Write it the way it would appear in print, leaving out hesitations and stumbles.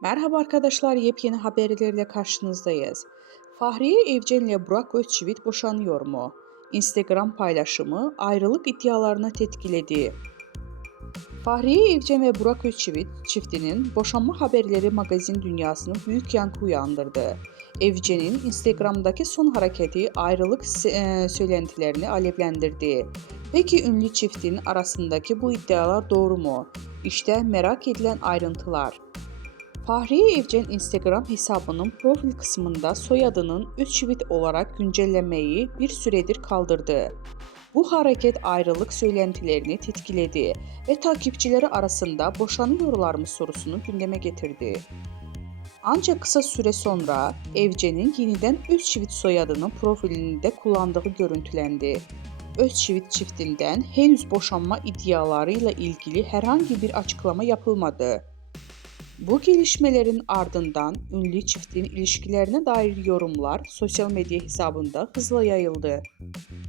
Merhaba arkadaşlar, yepyeni haberlerle karşınızdayız. Fahriye Evcen ile Burak Özçivit boşanıyor mu? Instagram paylaşımı ayrılık iddialarına tetkiledi. Fahriye Evcen ve Burak Özçivit çiftinin boşanma haberleri magazin dünyasını büyük yankı uyandırdı. Evcen'in Instagram'daki son hareketi ayrılık söylentilerini alevlendirdi. Peki ünlü çiftin arasındaki bu iddialar doğru mu? İşte merak edilen ayrıntılar. Fahriye Evcen Instagram hesabının profil kısmında soyadının Özçivit olarak güncellemeyi bir süredir kaldırdı. Bu hareket ayrılık söylentilerini tetkiledi ve takipçileri arasında boşanıyorlar mı sorusunu gündeme getirdi. Ancak kısa süre sonra Evcen'in yeniden Özçivit soyadının profilinde kullandığı görüntülendi. Özçivit çiftinden henüz boşanma iddialarıyla ilgili herhangi bir açıklama yapılmadı. Bu gelişmelerin ardından ünlü çiftin ilişkilerine dair yorumlar sosyal medya hesabında hızla yayıldı.